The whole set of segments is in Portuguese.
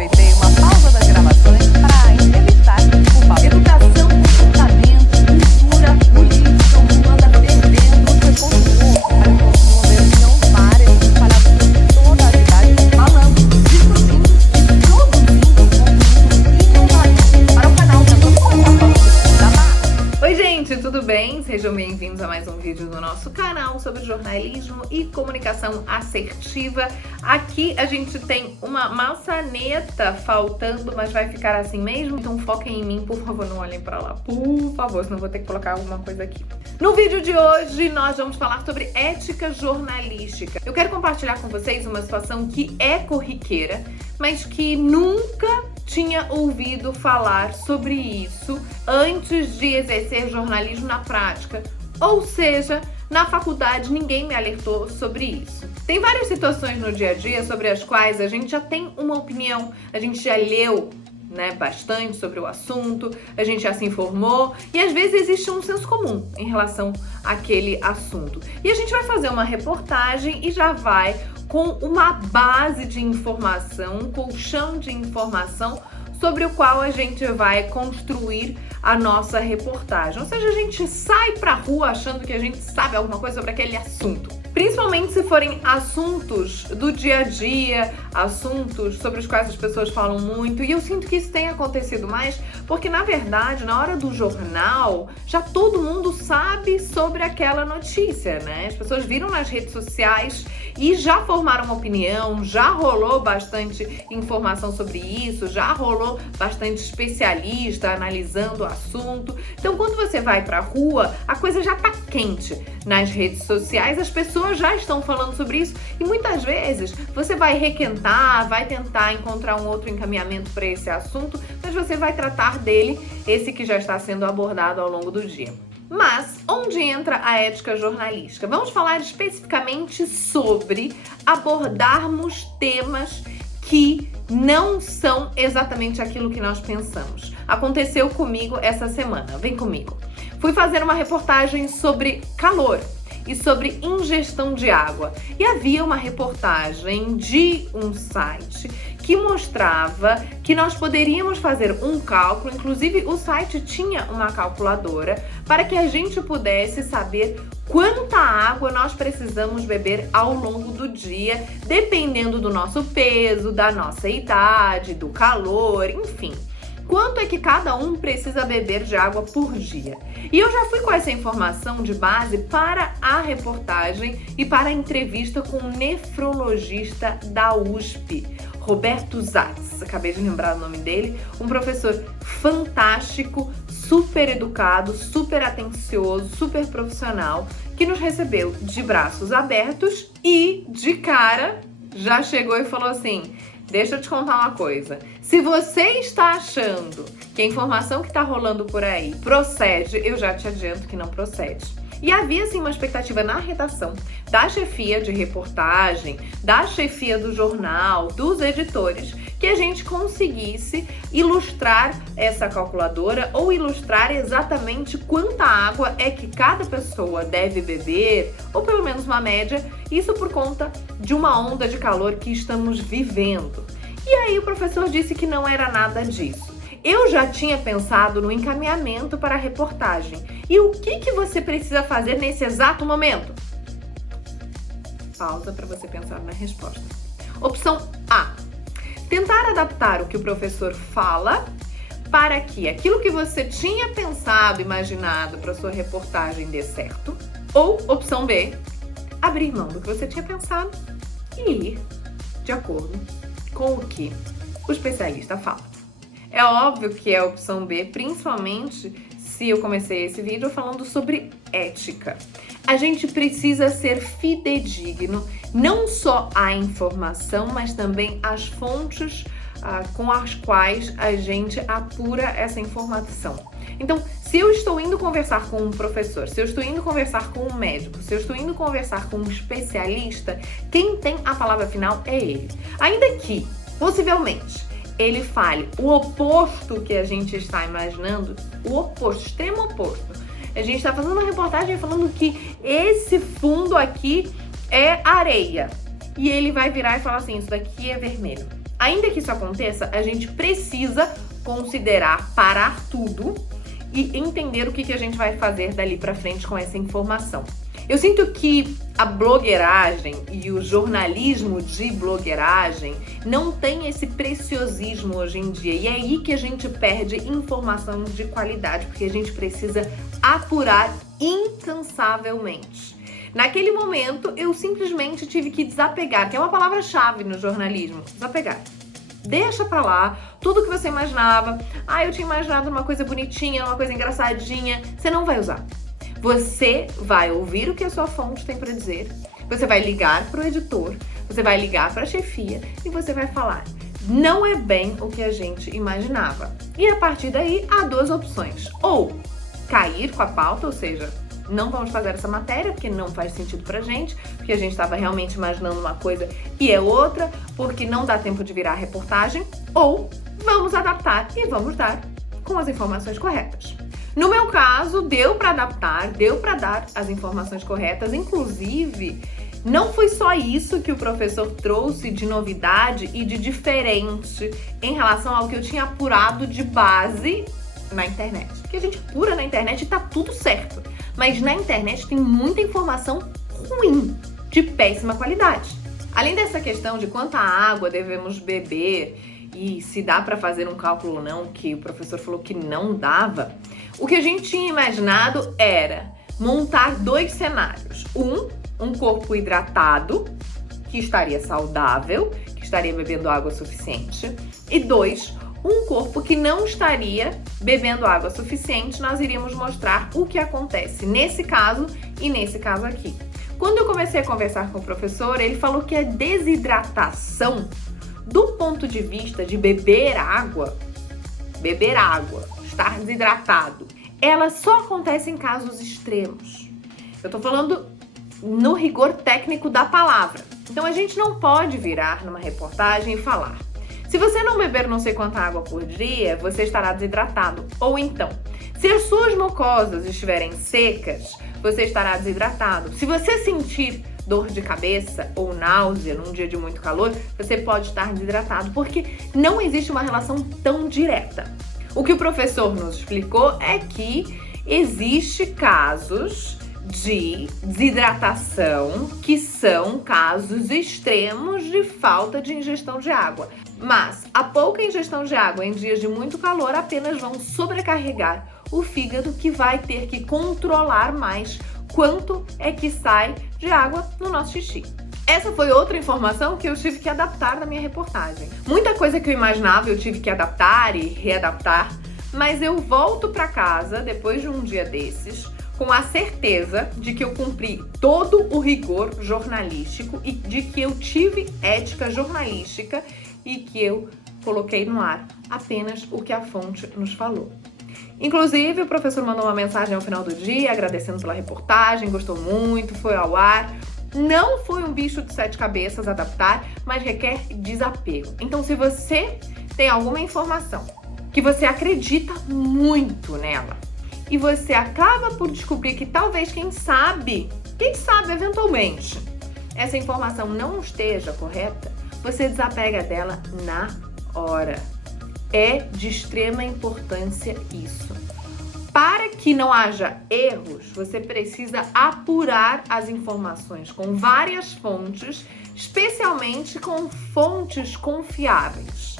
aproveitei uma pausa das gravações para entrevistar o Paulo. Educação, comportamento, cultura, política, o mundo anda perdendo, você continuou para que os governos não parem de falar por toda a cidade, falando, discutindo e produzindo conteúdo inovador para o canal. Vamos começar falando da Barra. Oi gente, tudo bem? Sejam bem-vindos a mais um vídeo do nosso canal sobre jornalismo e comunicação assertiva. Aqui a gente tem uma maçaneta faltando, mas vai ficar assim mesmo, então foquem em mim, por favor, não olhem pra lá, por favor, senão eu vou ter que colocar alguma coisa aqui. No vídeo de hoje nós vamos falar sobre ética jornalística. Eu quero compartilhar com vocês uma situação que é corriqueira, mas que nunca tinha ouvido falar sobre isso antes de exercer jornalismo na prática. Ou seja, na faculdade ninguém me alertou sobre isso. Tem várias situações no dia a dia sobre as quais a gente já tem uma opinião, a gente já leu, bastante sobre o assunto, a gente já se informou e às vezes existe um senso comum em relação àquele assunto. E a gente vai fazer uma reportagem e já vai com uma base de informação, um colchão de informação sobre o qual a gente vai construir a nossa reportagem. Ou seja, a gente sai pra rua achando que a gente sabe alguma coisa sobre aquele assunto. Principalmente se forem assuntos do dia a dia, assuntos sobre os quais as pessoas falam muito. E eu sinto que isso tem acontecido mais porque, na verdade, na hora do jornal, já todo mundo sabe sobre aquela notícia, né? As pessoas viram nas redes sociais e já formaram uma opinião, já rolou bastante informação sobre isso, já rolou bastante especialista analisando o assunto. Então, quando você vai pra rua, a coisa já tá quente nas redes sociais, as pessoas já estão falando sobre isso e muitas vezes você vai requentar, vai tentar encontrar um outro encaminhamento para esse assunto, mas você vai tratar dele, esse que já está sendo abordado ao longo do dia. Mas onde entra a ética jornalística? Vamos falar especificamente sobre abordarmos temas que não são exatamente aquilo que nós pensamos. Aconteceu comigo essa semana, vem comigo. Fui fazer uma reportagem sobre calor e sobre ingestão de água. E havia uma reportagem de um site que mostrava que nós poderíamos fazer um cálculo, inclusive o site tinha uma calculadora, para que a gente pudesse saber quanta água nós precisamos beber ao longo do dia, dependendo do nosso peso, da nossa idade, do calor, enfim. Quanto é que cada um precisa beber de água por dia? E eu já fui com essa informação de base para a reportagem e para a entrevista com o nefrologista da USP, Roberto Zatz, acabei de lembrar o nome dele, um professor fantástico, super educado, super atencioso, super profissional, que nos recebeu de braços abertos e de cara já chegou e falou assim: deixa eu te contar uma coisa, se você está achando que a informação que está rolando por aí procede, eu já te adianto que não procede. E havia assim uma expectativa na redação, da chefia de reportagem, da chefia do jornal, dos editores, que a gente conseguisse ilustrar essa calculadora ou ilustrar exatamente quanta água é que cada pessoa deve beber, ou pelo menos uma média, isso por conta de uma onda de calor que estamos vivendo. E aí o professor disse que não era nada disso. Eu já tinha pensado no encaminhamento para a reportagem. E o que você precisa fazer nesse exato momento? Pausa para você pensar na resposta. Opção A: tentar adaptar o que o professor fala para que aquilo que você tinha pensado, imaginado para sua reportagem dê certo. Ou opção B: abrir mão do que você tinha pensado e ir de acordo com o que o especialista fala. É óbvio que é a opção B, principalmente se eu comecei esse vídeo falando sobre ética. A gente precisa ser fidedigno, não só à informação, mas também às fontes com as quais a gente apura essa informação. Então, se eu estou indo conversar com um professor, se eu estou indo conversar com um médico, se eu estou indo conversar com um especialista, quem tem a palavra final é ele. Ainda que, possivelmente, ele fale o oposto que a gente está imaginando, o oposto, extremo oposto. A gente está fazendo uma reportagem falando que esse fundo aqui é areia. E ele vai virar e falar assim: isso daqui é vermelho. Ainda que isso aconteça, a gente precisa considerar parar tudo e entender o que a gente vai fazer dali pra frente com essa informação. Eu sinto que a blogueiragem e o jornalismo de blogueiragem não tem esse preciosismo hoje em dia. E é aí que a gente perde informação de qualidade, porque a gente precisa apurar incansavelmente. Naquele momento, eu simplesmente tive que desapegar, que é uma palavra-chave no jornalismo, desapegar. Deixa pra lá tudo que você imaginava. Eu tinha imaginado uma coisa bonitinha, uma coisa engraçadinha. Você não vai usar. Você vai ouvir o que a sua fonte tem pra dizer. Você vai ligar pro editor. Você vai ligar pra chefia e você vai falar: não é bem o que a gente imaginava. E a partir daí, há duas opções. Ou cair com a pauta, ou seja, não vamos fazer essa matéria porque não faz sentido pra gente, porque a gente estava realmente imaginando uma coisa e é outra, porque não dá tempo de virar a reportagem, ou vamos adaptar e vamos dar com as informações corretas. No meu caso, deu para adaptar, deu para dar as informações corretas, inclusive não foi só isso que o professor trouxe de novidade e de diferente em relação ao que eu tinha apurado de base na internet. Porque a gente apura na internet e tá tudo certo. Mas na internet tem muita informação ruim, de péssima qualidade. Além dessa questão de quanta água devemos beber e se dá para fazer um cálculo ou não, que o professor falou que não dava, o que a gente tinha imaginado era montar dois cenários. Um corpo hidratado, que estaria saudável, que estaria bebendo água suficiente. E 2, um corpo que não estaria bebendo água suficiente. Nós iríamos mostrar o que acontece nesse caso e nesse caso aqui. Quando eu comecei a conversar com o professor, ele falou que a desidratação, do ponto de vista de beber água, estar desidratado, ela só acontece em casos extremos. Eu tô falando no rigor técnico da palavra. Então a gente não pode virar numa reportagem e falar: se você não beber não sei quanta água por dia, você estará desidratado. Ou então, se as suas mucosas estiverem secas, você estará desidratado. Se você sentir dor de cabeça ou náusea num dia de muito calor, você pode estar desidratado, porque não existe uma relação tão direta. O que o professor nos explicou é que existe casos de desidratação que são casos extremos de falta de ingestão de água. Mas a pouca ingestão de água em dias de muito calor apenas vão sobrecarregar o fígado, que vai ter que controlar mais quanto é que sai de água no nosso xixi. Essa foi outra informação que eu tive que adaptar na minha reportagem. Muita coisa que eu imaginava eu tive que adaptar e readaptar, mas eu volto para casa depois de um dia desses com a certeza de que eu cumpri todo o rigor jornalístico e de que eu tive ética jornalística e que eu coloquei no ar apenas o que a fonte nos falou. Inclusive, o professor mandou uma mensagem ao final do dia agradecendo pela reportagem, gostou muito, foi ao ar. Não foi um bicho de 7 cabeças adaptar, mas requer desapego. Então, se você tem alguma informação que você acredita muito nela e você acaba por descobrir que talvez, quem sabe eventualmente, essa informação não esteja correta, você desapega dela na hora. É de extrema importância isso. Para que não haja erros, você precisa apurar as informações com várias fontes, especialmente com fontes confiáveis.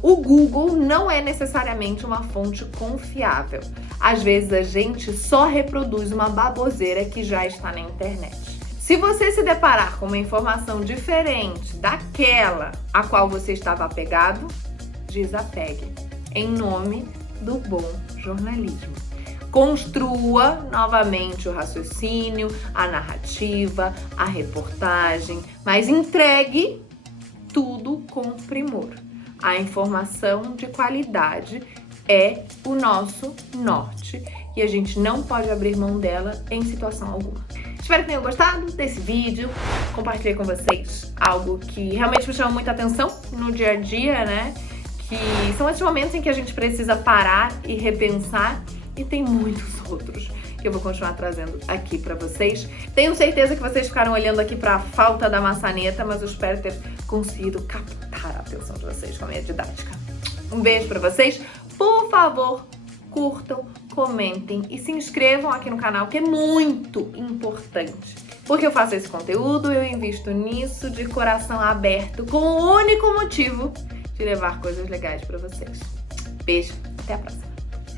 O Google não é necessariamente uma fonte confiável. Às vezes a gente só reproduz uma baboseira que já está na internet. Se você se deparar com uma informação diferente daquela a qual você estava apegado, desapegue, em nome do bom jornalismo. Construa novamente o raciocínio, a narrativa, a reportagem, mas entregue tudo com primor. A informação de qualidade é o nosso norte e a gente não pode abrir mão dela em situação alguma. Espero que tenham gostado desse vídeo. Compartilhei com vocês algo que realmente me chama muita atenção no dia a dia, né? Que são esses momentos em que a gente precisa parar e repensar, e tem muitos outros. que eu vou continuar trazendo aqui pra vocês. Tenho certeza que vocês ficaram olhando aqui pra falta da maçaneta, mas eu espero ter conseguido captar a atenção de vocês com a minha didática. Um beijo pra vocês. Por favor, curtam, comentem e se inscrevam aqui no canal, que é muito importante. Porque eu faço esse conteúdo, eu invisto nisso de coração aberto, com o único motivo de levar coisas legais pra vocês. Beijo, até a próxima.